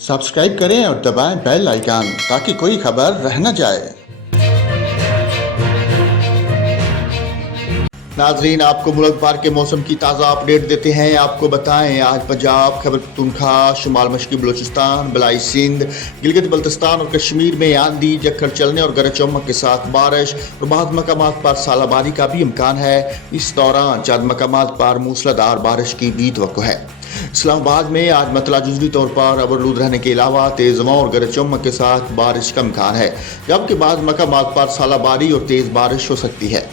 Subscribe करें और दबाएं बेल आइकन ताकि कोई खबर रह न जाए। नाजरीन, आपको मुल्क भर के मौसम की ताज़ा अपडेट देते हैं। आपको बताएं, आज पंजाब, खैबर पख्तूनख्वा, शुमाल मशरक़ी बलूचिस्तान, बलाई सिंध, गिलगित बल्तिस्तान और कश्मीर में आंधी, झक्खड़ चलने और गरज चमक के साथ बारिश और बाद मकामात पर सालाबारी का भी इम्कान है। इस दौरान चंद मकामात पर मूसलाधार बारिश की भी तवक्को है। इस्लामाबाद में आज मतला जुज़वी तौर पर अबरलूद रहने के अलावा तेज़ हवाओं और गरज चमक के साथ बारिश का इम्कान है, जबकि बाद मकामात पर सालाबारी और तेज़ बारिश हो सकती है।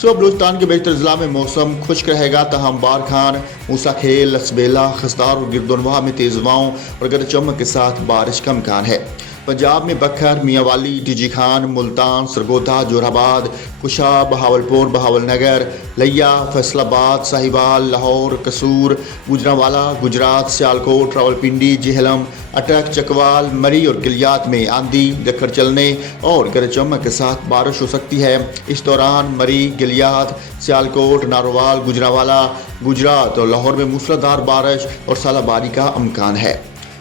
सुबह बलूचिस्तान के बेशतर ज़िला में मौसम खुश्क रहेगा, तहम बारखान, मूसा खेल, लसबेला, खस्तार और गिरदोनवाह में तेज़ हवाओं और गरज चमक के साथ बारिश का इम्कान है। पंजाब में बखर, मियांवाली, टीजी खान, मुल्तान, सरगोधा, जोराबाद, कुशा, बहावलपुर, बहावलनगर, लिया, फैसलाबाद, साहिवाल, लाहौर, कसूर, गुजरांवाला, गुजरात, सियालकोट, रावलपिंडी, जेहलम, अटक, चकवाल, मरी और गिलियात में आंधी, झक्खड़ चलने और गरज चमक के साथ बारिश हो सकती है। इस दौरान मरी, गिलियात, सियालकोट, नारोवाल, गुजरांवाला, गुजरात और लाहौर में मूसलाधार बारिश और सालाबारी का इम्कान है।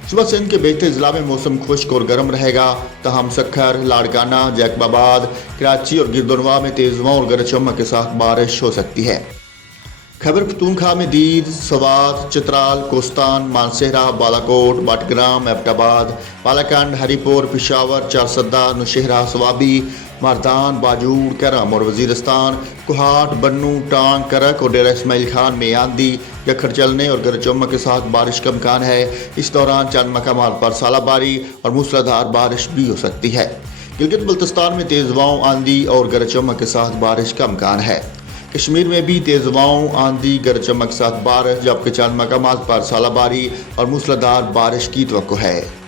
सुबह सिंध के बेशतर ज़िला में मौसम खुश्क और गर्म रहेगा, तहम सखर, लाड़काना, जैकबाबाद, कराची और गिरदोनवाह में तेज़ हवाओं और गरज चमक के साथ बारिश हो सकती है। खैबर पख्तूनख्वा में दीद, सवात, चित्राल, कोस्तान, मानसेहरा, बालाकोट, बाटग्राम, एबटाबाद, पालाकंड, हरीपुर, पिशावर, चारसद्दा, नौशहरा, स्वाबी, मारदान, बाजूड़, करम और वजीरस्तान, कुहाट, बन्नू, टांग, करक और डेरा इस्माइल खान में आंधी, झक्खड़ चलने और गरज चमक के साथ बारिश का इम्कान है। इस दौरान चंद मकामात पर सालाबारी और मूसलाधार बारिश भी हो सकती है। गिलगित बल्तिस्तान में तेज़ हवाओं, आंधी और गरज चमक के साथ बारिश का इम्कान है। कश्मीर में भी तेज़ हवाओं, आंधी, गरज चमक के साथ बारिश, जबकि चंद मकामात पर सालाबारी और मूसलाधार बारिश की तवक्को है।